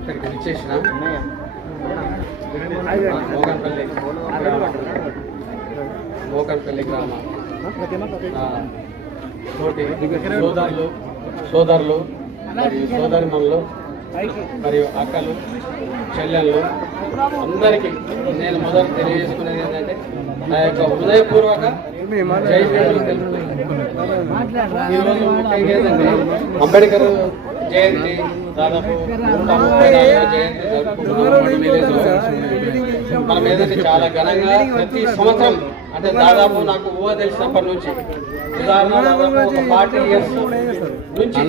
ఇక్కడికి విచ్చేసిన మోకన్పల్లి గ్రామ తోటి సోదరులు మరియు సోదరిమణులు మరియు అక్కలు చెల్లెళ్ళు అందరికీ నేను మొదలు తెలియజేసుకునేది ఏంటంటే నా యొక్క హృదయపూర్వక జై భీములు తెలుపుతున్నాను. ఈరోజు ముఖ్యంగా ఏంటంటే అంబేద్కర్ జయంతి దాదాపు 134వ జయంతి జరుపుకుంటున్నాం. మనం ఏదైతే చాలా ఘనంగా ప్రతి సంవత్సరం అంటే దాదాపు నాకు ఊహ తెలిసినప్పటి నుంచి ఉదాహరణ దాదాపు ఒక 40 years నుంచి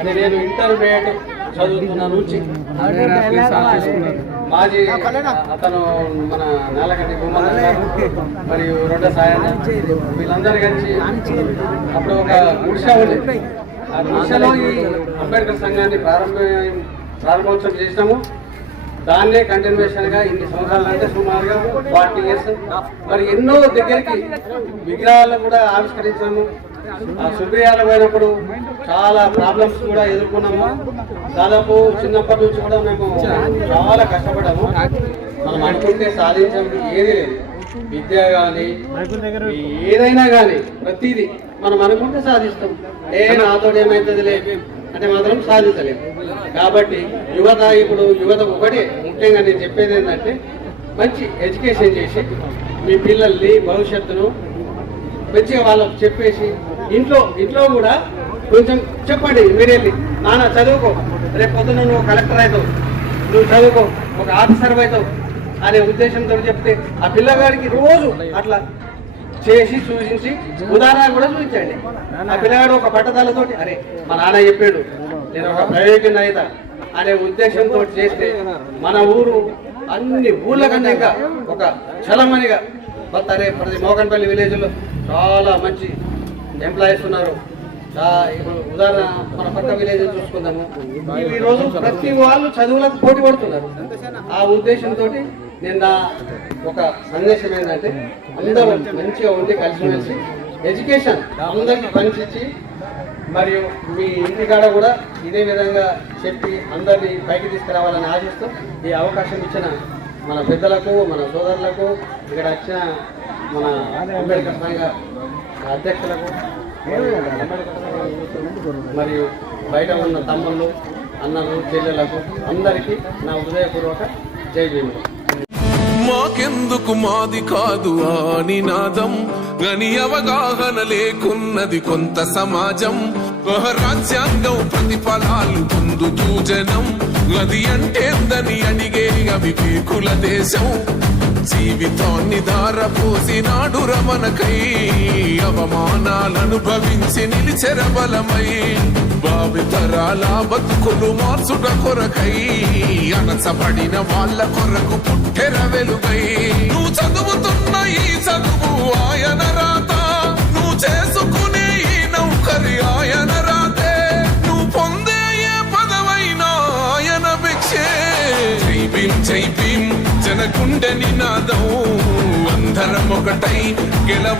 అంటే నేను ఇంటర్మీడియట్ చదువుతున్న నుంచి మాజీ అతను మన నేలగడ్డి గుమ్మన్న మరియు రొడ్డ సాయన్న వీళ్ళందరూ కలిసి అప్పుడు ఒక గుడిసె ఉంది. ఆ గుడిసెలో ఈ అంబేద్కర్ సంఘాన్ని ప్రారంభోత్సవం చేసినాము. దాన్నే కంటిన్యూషన్ గా ఇన్ని సంవత్సరాలు అంటే సుమారుగా 40 years మరి ఎన్నో దగ్గరికి విగ్రహాలను కూడా ఆవిష్కరించాము. ఆ సుబ్రియాల పోయినప్పుడు చాలా ప్రాబ్లమ్స్ కూడా ఎదుర్కొన్నాము. దాదాపు చిన్నప్పటి నుంచి కూడా మేము చాలా కష్టపడ్డాము. మనం అనుకుంటే సాధించడానికి ఏది లేదు. విద్య కానీ ఏదైనా కానీ ప్రతిదీ మనం అనుకుంటే సాధిస్తాం. నాతో ఏమైతుంది లేదు అంటే మాత్రం సాధించలేము. కాబట్టి యువత ఒకటే ముఖ్యంగా నేను చెప్పేది ఏంటంటే మంచి ఎడ్యుకేషన్ చేసి మీ పిల్లల్ని భవిష్యత్తును మంచిగా వాళ్ళకు చెప్పేసి ఇంట్లో కూడా కొంచెం చెప్పండి. మీరు వెళ్ళి నాన్న చదువుకో, రేపు పొద్దున నువ్వు కలెక్టర్ అవుతావు, నువ్వు చదువుకో, ఒక ఆఫీసర్ అవుతావు అనే ఉద్దేశంతో చెప్తే ఆ పిల్లగాడికి రోజు అట్లా చేసి చూసించి ఉదాహరణ కూడా చూపించండి. ఆ పిల్లగాడు ఒక పట్టదాలతోటి అరే మా నాన్న చెప్పాడు నేను ఒక ప్రయోజన అయితా అనే ఉద్దేశంతో చేస్తే మన ఊరు అన్ని ఊళ్ళ కన్నా ఇంకా ఒక చలమనిగా అరే ప్రతి మోకన్పల్లి విలేజ్లో చాలా మంచి ఎంప్లాయీస్ ఉన్నారు. ఇప్పుడు ఉదాహరణ మన పక్క విలేజ్ చూసుకుందాము. ఈ రోజు ప్రతి వాళ్ళు చదువులకు పోటీ పడుతున్నారు. ఆ ఉద్దేశంతో నేను నా ఒక సందేశం ఏంటంటే అందరూ మంచిగా ఉండి కలిసిమెలిసి ఎడ్యుకేషన్ అందరికీ పంచి మరియు మీ ఇంటికాడ కూడా ఇదే విధంగా చెప్పి అందరినీ పైకి తీసుకురావాలని ఆశిస్తూ ఈ అవకాశం ఇచ్చిన మన పెద్దలకు, మన సోదరులకు, ఇక్కడ వచ్చిన మన అంబేద్కర్ సంఘ అధ్యక్షులకు మరియు బయట ఉన్న తమ్ముళ్ళు, అన్నలు, చెల్లెలకు అందరికీ నా హృదయపూర్వక జై భీములు. మాకెందుకు మాది కాదు ఆ నినాదం గని అవగాహన లేకున్నది కొంత సమాజం. రాజ్యాంగం ప్రతిఫలాలు పొందుతూ జనం అది అంటేందని అడిగే అవివేకుల దేశం. జీవితాన్ని ధారపోసినాడు రమణకై అవమానాలను భవించి నిలిచెర బలమై భావితరాల బతుకులు మార్చుట కొరకై అనసబడిన వాళ్ళ కొరకు పుట్టెర వెలుగై. నువ్వు చదువుతున్న ఈ చదువు ఆయన రాత, నువ్వు చేసుకునే ఈ నౌకరి ఆయన రాతే, నువ్వు పొందే ఏ పదవైనా ఆయన భిక్షే. జై భీమ్ జై భీమ్ జనకుండ నినాదం అందరం ఒకటై గెలవ.